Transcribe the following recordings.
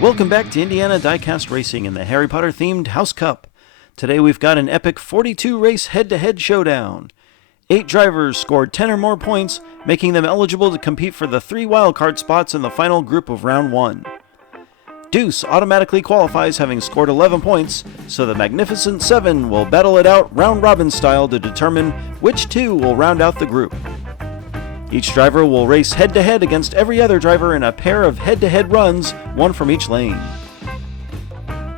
Welcome back to Indiana Diecast Racing in the Harry Potter themed House Cup. Today we've got an epic 42 race head-to-head showdown. 8 drivers scored 10 or more points, making them eligible to compete for the 3 wildcard spots in the final group of round 1. Deuce automatically qualifies having scored 11 points, so the Magnificent 7 will battle it out round-robin style to determine which 2 will round out the group. Each driver will race head-to-head against every other driver in a pair of head-to-head runs, one from each lane.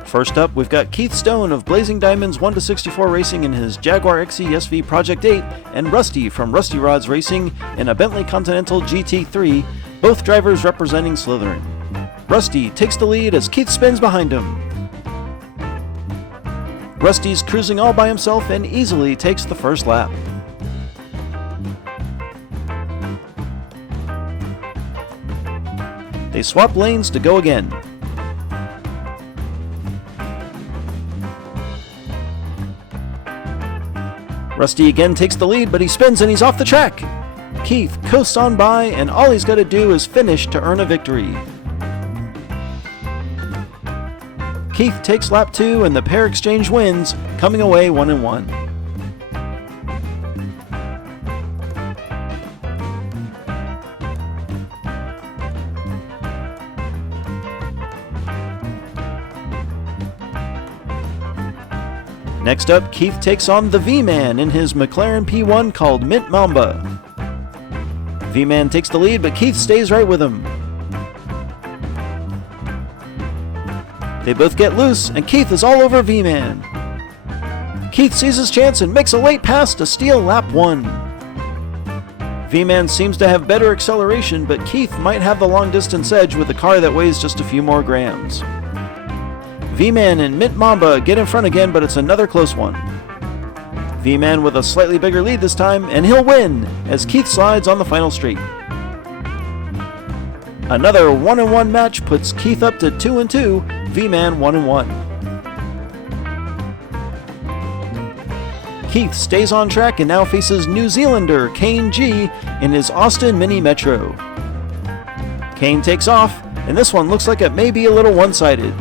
First up, we've got Keith Stone of Blazing Diamonds 1-64 Racing in his Jaguar XE SV Project 8, and Rusty from Rusty Rods Racing in a Bentley Continental GT3, both drivers representing Slytherin. Rusty takes the lead as Keith spins behind him. Rusty's cruising all by himself and easily takes the first lap. They swap lanes to go again. Rusty again takes the lead, but he spins and he's off the track. Keith coasts on by, and all he's got to do is finish to earn a victory. Keith takes lap 2 and the pair exchange wins, coming away 1-1. Next up, Keith takes on the VMan in his McLaren P1 called Mint Mamba. VMan takes the lead, but Keith stays right with him. They both get loose, and Keith is all over VMan. Keith sees his chance and makes a late pass to steal lap 1. VMan seems to have better acceleration, but Keith might have the long-distance edge with a car that weighs just a few more grams. VMan and Mint Mamba get in front again, but it's another close one. VMan with a slightly bigger lead this time, and he'll win as Keith slides on the final straight. Another 1-1 match puts Keith up to 2-2, VMan 1-1. Keith stays on track and now faces New Zealander Kane G in his Austin Mini Metro. Kane takes off, and this one looks like it may be a little one-sided.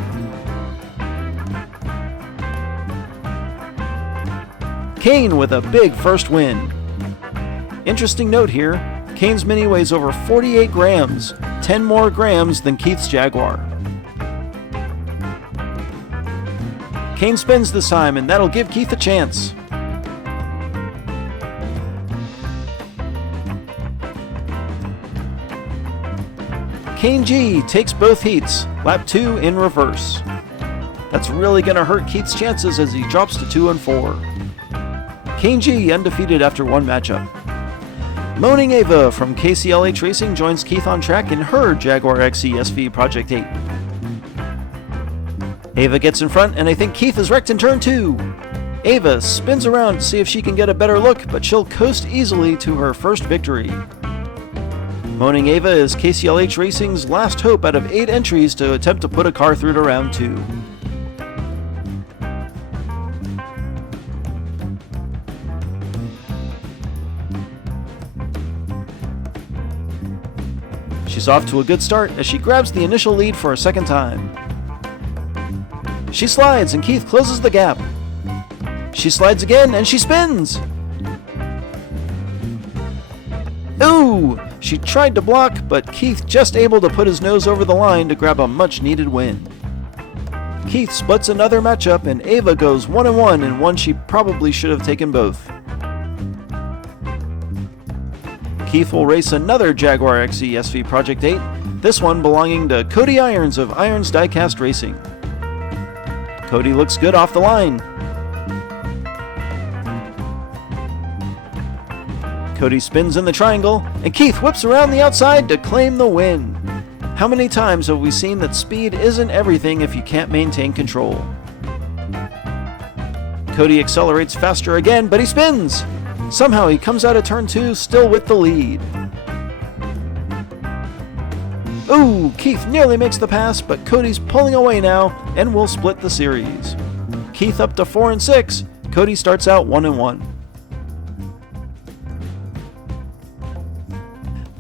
Kane with a big first win. Interesting note here, Kane's Mini weighs over 48 grams, 10 more grams than Keith's Jaguar. Kane spins this time, and that'll give Keith a chance. Kane G takes both heats, lap 2 in reverse. That's really going to hurt Keith's chances as he drops to 2 and 4. Kane G undefeated after one matchup. Moaning Ava from KCLH Racing joins Keith on track in her Jaguar XE SV Project 8. Ava gets in front, and I think Keith is wrecked in turn 2. Ava spins around to see if she can get a better look, but she'll coast easily to her first victory. Moaning Ava is KCLH Racing's last hope out of 8 entries to attempt to put a car through to round 2. She's off to a good start as she grabs the initial lead for a second time. She slides and Keith closes the gap. She slides again and she spins! Ooh! She tried to block, but Keith just able to put his nose over the line to grab a much-needed win. Keith splits another matchup and Ava goes 1-1 in one she probably should have taken both. Keith will race another Jaguar XE SV Project 8, this one belonging to Cody Irons of Irons Diecast Racing. Cody looks good off the line. Cody spins in the triangle, and Keith whips around the outside to claim the win. How many times have we seen that speed isn't everything if you can't maintain control? Cody accelerates faster again, but he spins! Somehow he comes out of turn 2 still with the lead. Ooh, Keith nearly makes the pass, but Cody's pulling away now and will split the series. Keith up to 4 and 6, Cody starts out 1 and 1.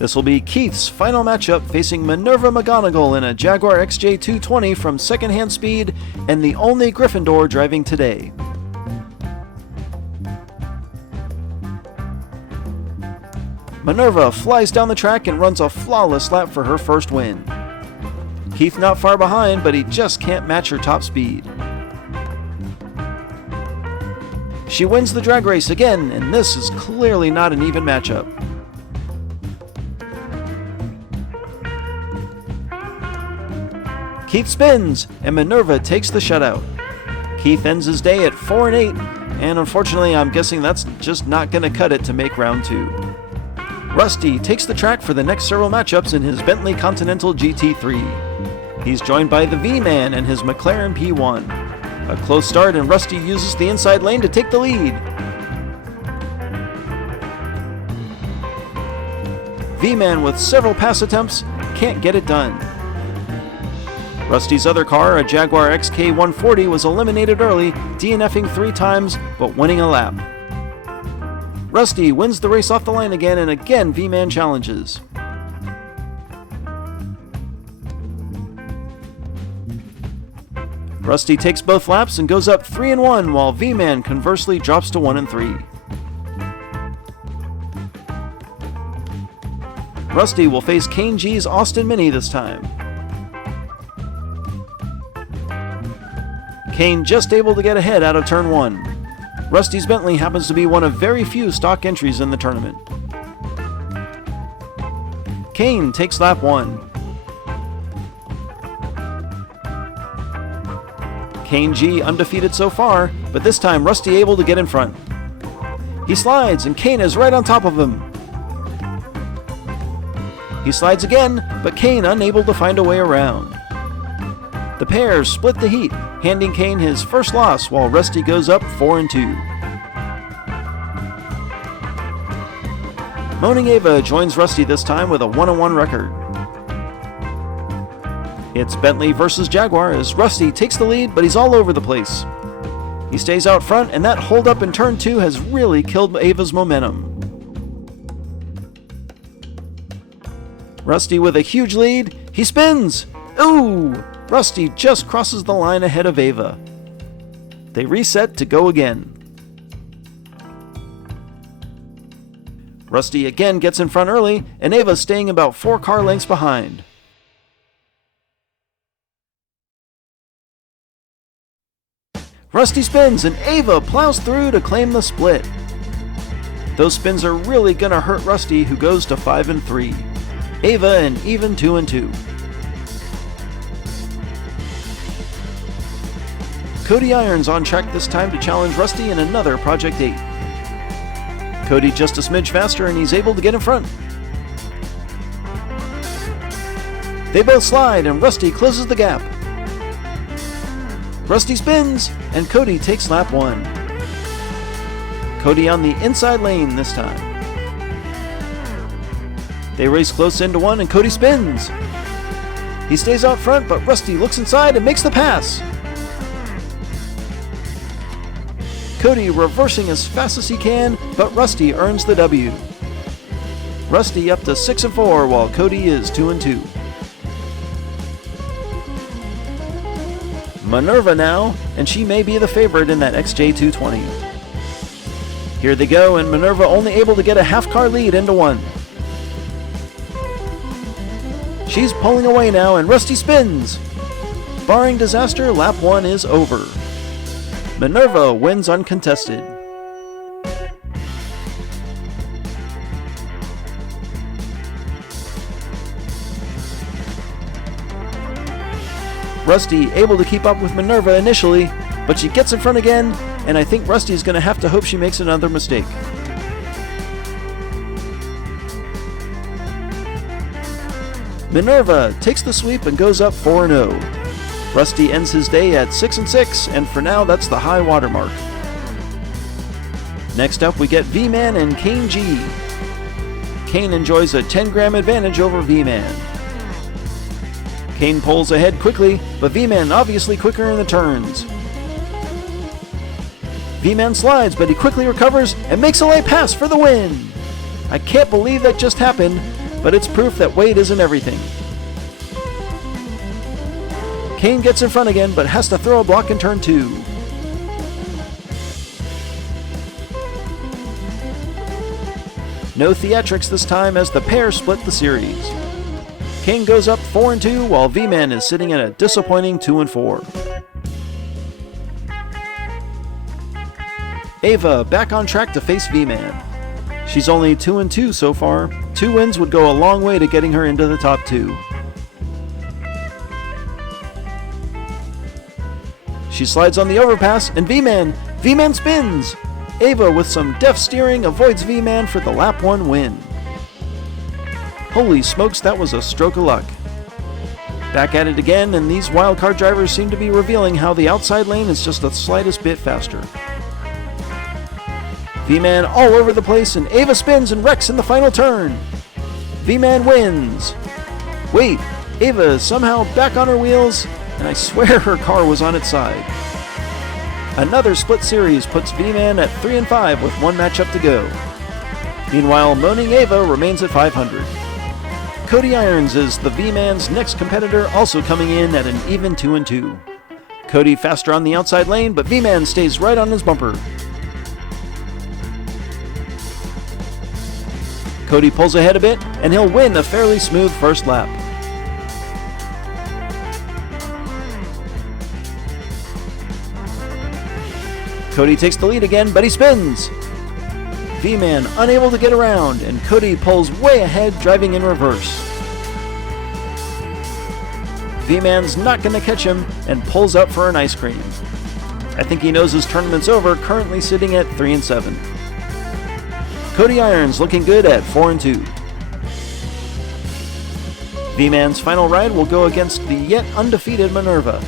This will be Keith's final matchup facing Minerva McGonagall in a Jaguar XJ220 from Secondhand Speed and the only Gryffindor driving today. Minerva flies down the track and runs a flawless lap for her first win. Keith not far behind, but he just can't match her top speed. She wins the drag race again, and this is clearly not an even matchup. Keith spins, and Minerva takes the shutout. Keith ends his day at 4-8, and unfortunately I'm guessing that's just not going to cut it to make round 2. Rusty takes the track for the next several matchups in his Bentley Continental GT3. He's joined by the VMan and his McLaren P1. A close start, and Rusty uses the inside lane to take the lead. VMan, with several pass attempts, can't get it done. Rusty's other car, a Jaguar XK140, was eliminated early, DNFing 3 times, but winning a lap. Rusty wins the race off the line again, and again VMan challenges. Rusty takes both laps and goes up 3-1, while VMan conversely drops to 1-3. Rusty will face Kane G's Austin Mini this time. Kane just able to get ahead out of turn 1. Rusty's Bentley happens to be one of very few stock entries in the tournament. Kane takes lap 1. Kane G undefeated so far, but this time Rusty able to get in front. He slides, and Kane is right on top of him. He slides again, but Kane unable to find a way around. The pair split the heat, handing Kane his first loss while Rusty goes up 4-2. Moaning Ava joins Rusty this time with a 1-1 record. It's Bentley versus Jaguar as Rusty takes the lead, but he's all over the place. He stays out front, and that hold up in turn 2 has really killed Ava's momentum. Rusty with a huge lead. He spins! Ooh! Rusty just crosses the line ahead of Ava. They reset to go again. Rusty again gets in front early, and Ava staying about 4 car lengths behind. Rusty spins, and Ava plows through to claim the split. Those spins are really gonna hurt Rusty, who goes to 5-3. Ava an even 2-2. Cody Irons on track this time to challenge Rusty in another Project 8. Cody just a smidge faster, and he's able to get in front. They both slide, and Rusty closes the gap. Rusty spins, and Cody takes lap 1. Cody on the inside lane this time. They race close into 1, and Cody spins. He stays out front, but Rusty looks inside and makes the pass. Cody reversing as fast as he can, but Rusty earns the W. Rusty up to 6-4, while Cody is 2-2. Minerva now, and she may be the favorite in that XJ220. Here they go, and Minerva only able to get a half-car lead into 1. She's pulling away now, and Rusty spins. Barring disaster, lap 1 is over. Minerva wins uncontested. Rusty able to keep up with Minerva initially, but she gets in front again, and I think Rusty's going to have to hope she makes another mistake. Minerva takes the sweep and goes up 4-0. Rusty ends his day at 6-6, and for now that's the high water mark. Next up we get VMan and Kane G. Kane enjoys a 10-gram advantage over VMan. Kane pulls ahead quickly, but VMan obviously quicker in the turns. VMan slides, but he quickly recovers and makes a late pass for the win. I can't believe that just happened, but it's proof that weight isn't everything. Kane gets in front again, but has to throw a block in turn 2. No theatrics this time as the pair split the series. Kane goes up 4-2 while VMan is sitting at a disappointing 2-4. Ava back on track to face VMan. She's only 2-2 so far. 2 wins would go a long way to getting her into the top 2. She slides on the overpass and VMan spins! Ava with some deft steering avoids VMan for the lap 1 win. Holy smokes, that was a stroke of luck. Back at it again, and these wildcard drivers seem to be revealing how the outside lane is just the slightest bit faster. VMan all over the place, and Ava spins and wrecks in the final turn. VMan wins. Wait, Ava is somehow back on her wheels, and I swear her car was on its side. Another split series puts VMan at 3-5 with 1 matchup to go. Meanwhile, Moaning Ava remains at 500. Cody Irons is the VMan's next competitor, also coming in at an even 2-2. Cody faster on the outside lane, but VMan stays right on his bumper. Cody pulls ahead a bit, and he'll win a fairly smooth first lap. Cody takes the lead again, but he spins. VMan unable to get around, and Cody pulls way ahead, driving in reverse. VMan's not going to catch him and pulls up for an ice cream. I think he knows his tournament's over, currently sitting at 3-7. Cody Irons looking good at 4-2. VMan's final ride will go against the yet undefeated Minerva.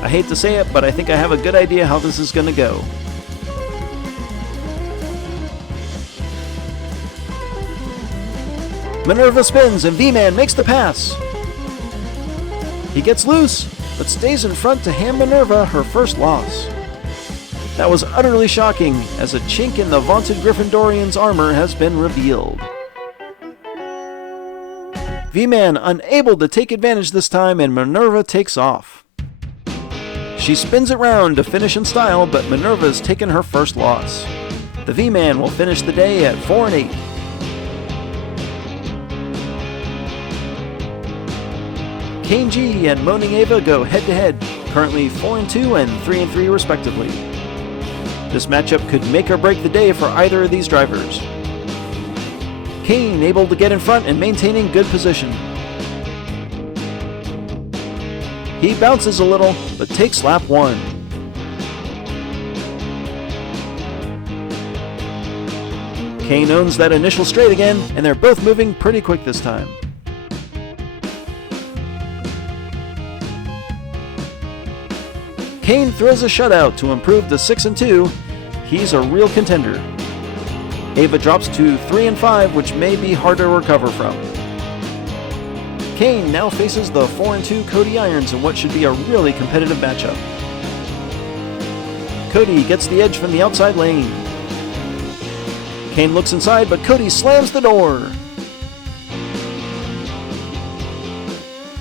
I hate to say it, but I think I have a good idea how this is going to go. Minerva spins and VMan makes the pass. He gets loose, but stays in front to hand Minerva her first loss. That was utterly shocking, as a chink in the vaunted Gryffindorian's armor has been revealed. VMan unable to take advantage this time, and Minerva takes off. She spins it round to finish in style, but Minerva's taken her first loss. The VMan will finish the day at 4-8. Kane G and Moaning Ava go head-to-head, currently 4-2 and 3-3 respectively. This matchup could make or break the day for either of these drivers. Kane able to get in front and maintaining good position. He bounces a little, but takes lap 1. Kane owns that initial straight again, and they're both moving pretty quick this time. Kane throws a shutout to improve to 6-2. He's a real contender. Ava drops to 3-5, which may be hard to recover from. Kane now faces the 4-2 Cody Irons in what should be a really competitive matchup. Cody gets the edge from the outside lane. Kane looks inside, but Cody slams the door.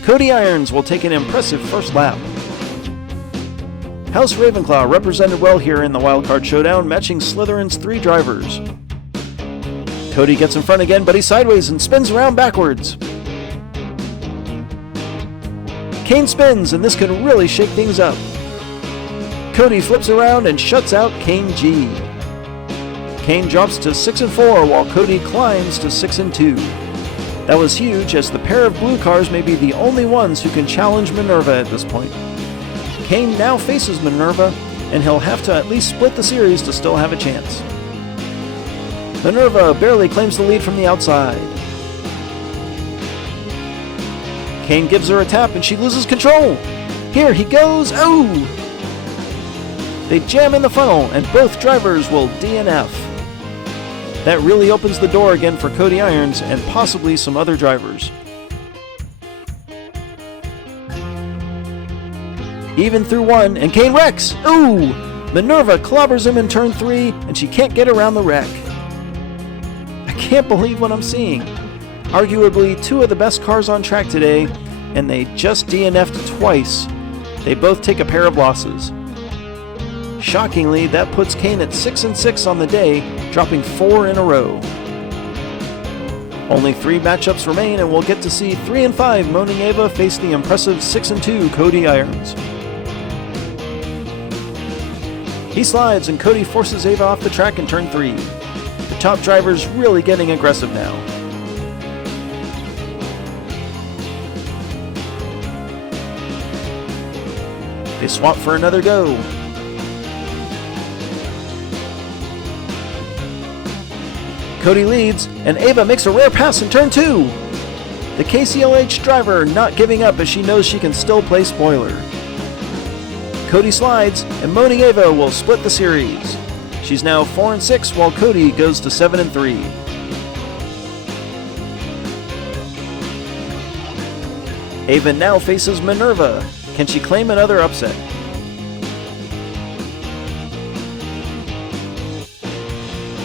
Cody Irons will take an impressive first lap. House Ravenclaw represented well here in the Wildcard Showdown, matching Slytherin's 3 drivers. Cody gets in front again, but he's sideways and spins around backwards. Kane spins, and this could really shake things up. Cody flips around and shuts out Kane G. Kane drops to 6-4 while Cody climbs to 6-2. That was huge, as the pair of blue cars may be the only ones who can challenge Minerva at this point. Kane now faces Minerva, and he'll have to at least split the series to still have a chance. Minerva barely claims the lead from the outside. Kane gives her a tap and she loses control. Here he goes. Oh! They jam in the funnel and both drivers will DNF. That really opens the door again for Cody Irons and possibly some other drivers. Even through 1, and Kane wrecks. Ooh! Minerva clobbers him in turn 3, and she can't get around the wreck. I can't believe what I'm seeing. Arguably two of the best cars on track today, and they just DNF'd twice. They both take a pair of losses. Shockingly, that puts Kane at 6-6 on the day, dropping 4 in a row. Only 3 matchups remain, and we'll get to see 3 and 5 Moaning Ava face the impressive 6-2 Cody Irons. He slides, and Cody forces Ava off the track in turn 3. The top driver's really getting aggressive now. They swap for another go. Cody leads, and Ava makes a rare pass in turn 2. The KCLH driver not giving up as she knows she can still play spoiler. Cody slides, and Moaning Ava will split the series. She's now 4-6 while Cody goes to 7-3. Ava now faces Minerva. Can she claim another upset?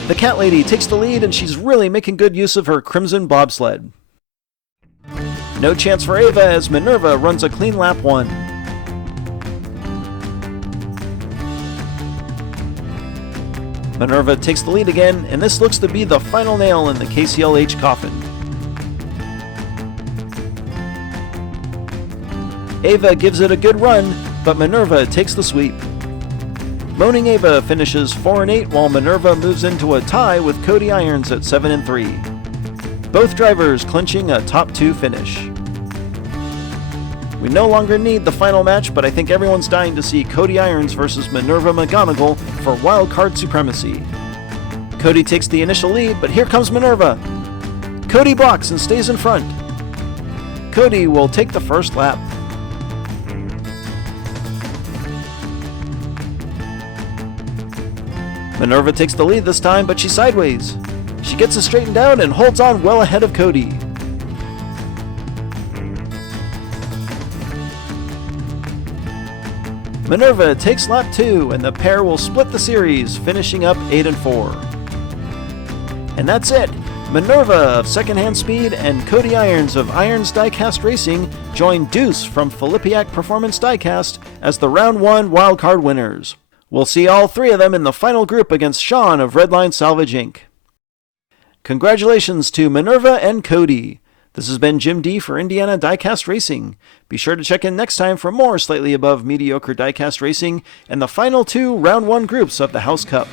The Cat Lady takes the lead, and she's really making good use of her crimson bobsled. No chance for Ava as Minerva runs a clean lap 1. Minerva takes the lead again, and this looks to be the final nail in the KCLH coffin. Ava gives it a good run, but Minerva takes the sweep. Moaning Ava finishes 4-8 while Minerva moves into a tie with Cody Irons at 7-3. Both drivers clinching a top 2 finish. We no longer need the final match, but I think everyone's dying to see Cody Irons versus Minerva McGonagall for wildcard supremacy. Cody takes the initial lead, but here comes Minerva. Cody blocks and stays in front. Cody will take the first lap. Minerva takes the lead this time, but she's sideways. She gets it straightened out and holds on well ahead of Cody. Minerva takes lap 2, and the pair will split the series, finishing up 8-4. And that's it. Minerva of Secondhand Speed and Cody Irons of Irons Diecast Racing join Deuce from Filipiak Performance Diecast as the Round 1 wildcard winners. We'll see all 3 of them in the final group against Sean of Redline Salvage Inc. Congratulations to Minerva and Cody. This has been Jim D for Indiana Diecast Racing. Be sure to check in next time for more slightly above mediocre diecast racing and the final 2 Round 1 groups of the House Cup.